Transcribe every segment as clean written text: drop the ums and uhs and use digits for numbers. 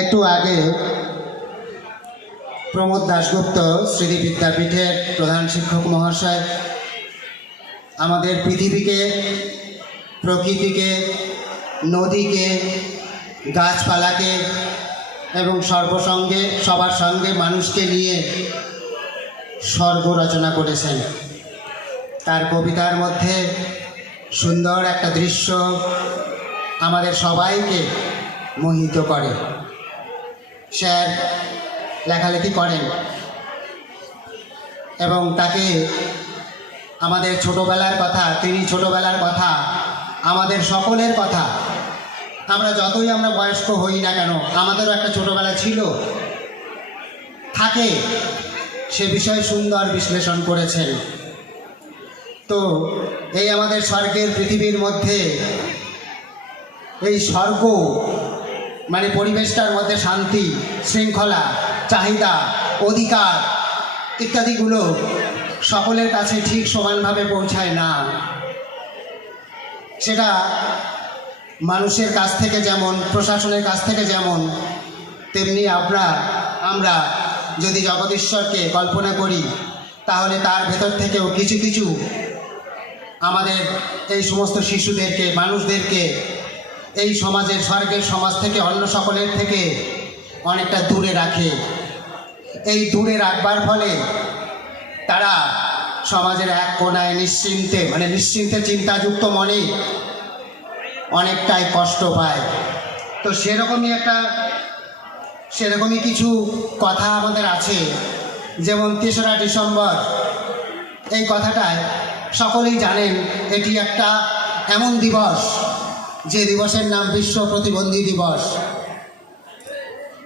একটু আগে প্রমোদ দাশগুপ্ত স্মৃতি বিদ্যাপীঠের প্রধান শিক্ষক মহাশয় আমাদের পৃথিবীকে, প্রকৃতিকে, নদীকে, গাছপালাকে এবং সবার সঙ্গে মানুষকে নিয়ে স্বর্গ রচনা করেছেন। তার কবিতার মধ্যে সুন্দর একটা দৃশ্য আমাদের সবাইকে মোহিত করে। স্যার লেখালেখি করেন এবং তাকে আমাদের ছোটোবেলার কথা, তিনি ছোটোবেলার কথা, আমাদের সকলের কথা, আমরা যতই আমরা বয়স্ক হই না কেন আমাদেরও একটা ছোটোবেলা ছিল, থাকে, সে বিষয়ে সুন্দর বিশ্লেষণ করেছেন। তো এই আমাদের স্বর্গের পৃথিবীর মধ্যে এই স্বর্গ মানে পরিবেশটার মধ্যে শান্তি, শৃঙ্খলা, চাহিদা, অধিকার ইত্যাদিগুলো সকলের কাছে ঠিক সমানভাবে পৌঁছায় না। সেটা মানুষের কাছ থেকে যেমন, প্রশাসনের কাছ থেকে যেমন, তেমনি আমরা যদি জগদীশ্বরকে কল্পনা করি তাহলে তার ভেতর থেকেও কিছু কিছু আমাদের এই সমস্ত শিশুদেরকে, মানুষদেরকে এই সমাজের, স্বর্গের সমাজ থেকে, অন্য সকলের থেকে অনেকটা দূরে রাখে। এই দূরে রাখবার ফলে তারা সমাজের এক কোণায় নিশ্চিন্তে চিন্তাযুক্ত মনে অনেকটাই কষ্ট পায়। তো সেরকমই কিছু কথা আমাদের আছে। যেমন ৩রা ডিসেম্বর, এই কথাটায় সকলেই জানেন এটি একটা এমন দিবস যে দিবসের নাম বিশ্ব প্রতিবন্ধী দিবস।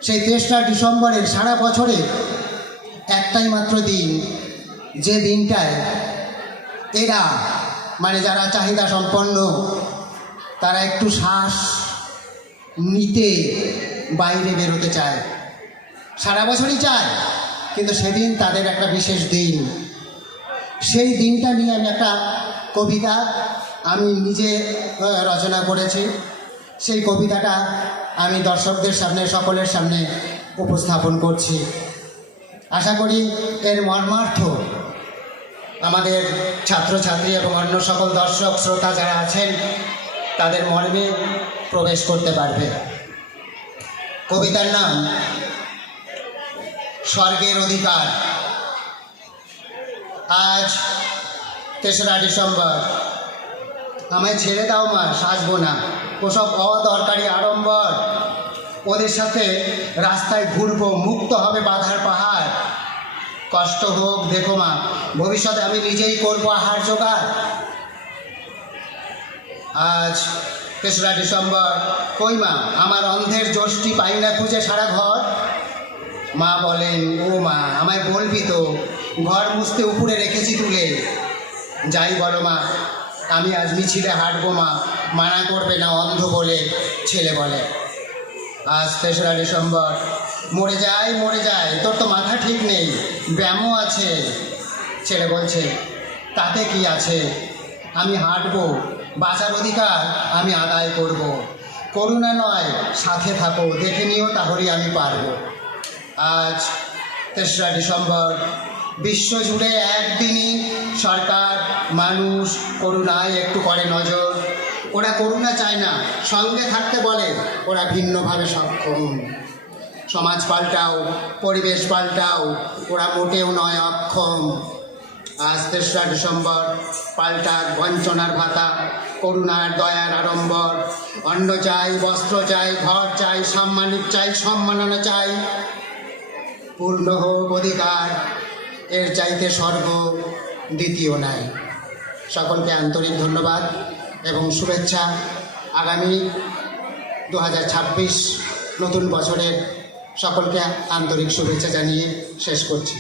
সেই ৩রা ডিসেম্বরের সারা বছরে একটাই মাত্র দিন, যে দিনটায় এরা মানে যারা চাহিদা সম্পন্ন তারা একটু শ্বাস নিতে বাইরে বেরোতে চায়। সারা বছরই চায়, কিন্তু সেদিন তাদের একটা বিশেষ দিন। সেই দিনটা নিয়ে আমি একটা কবিতা আমি নিজে রচনা করেছি। সেই কবিতাটা আমি দর্শকদের সামনে, সকলের সামনে উপস্থাপন করছি। আশা করি এর মর্মার্থ আমাদের ছাত্রছাত্রী এবং অন্য সকল দর্শক শ্রোতা যারা আছেন তাদের মর্মে প্রবেশ করতে পারবে। কবিতার নাম স্বর্গের অধিকার। আজ ৩রা ডিসেম্বর, আমায় ছেড়ে দাও মা, সাজবো না ওসব অদরকারি আড়ম্বর। ওদের সাথে রাস্তায় ঘুরবো, মুক্ত হবে বাধার পাহাড়। কষ্ট হোক দেখো মা, ভবিষ্যতে আমি নিজেই করবো আহার জোগাড়। আজ ৩রা ডিসেম্বর, কই মা আমার অন্ধের যষ্টি, পাই না খুঁজে সারা ঘর। মা বলেন, ও মা আমায় বলবি তো, ঘর মুছতে উপরে রেখেছি তুলে। যাই বলো মা, আমি আজ মিছিলে হাঁটবো মা, মানা করবে না অন্ধ বলে ছেলে বলে। আজ ৩রা ডিসেম্বর, মরে যায় তোর তো মাথা ঠিক নেই, ব্যায়ামও আছে। ছেলে বলছে, তাতে কি আছে, আমি হাঁটবো, বাঁচার অধিকার আমি আদায় করব। করুণা নয় সাথে থাকো, দেখে নিও তাহলেই আমি পারবো। আজ ৩রা ডিসেম্বর, বিশ্বজুড়ে একদিনই সরকার, মানুষ করুণায় একটু করে নজর। ওরা করুণা চায় না, সঙ্গে থাকতে বলে, ওরা ভিন্নভাবে সক্ষম। সমাজ পাল্টাও, পরিবেশ পাল্টাও, ওরা মোটেও নয় অক্ষম। আজ ৩রা ডিসেম্বর, পাল্টাক বঞ্চনার ভাতা, করুণার দয়ার আড়ম্বর। অন্ন চাই, বস্ত্র চাই, ঘর চাই, সম্মানিত চাই, সম্মাননা চাই। পূর্ণ হোক অধিকার, এর চাইতে স্বর্গ দ্বিতীয় নাই। সকলকে আন্তরিক ধন্যবাদ এবং শুভেচ্ছা। আগামী 2026 নতুন বছরের সকলকে আন্তরিক শুভেচ্ছা জানিয়ে শেষ করছি।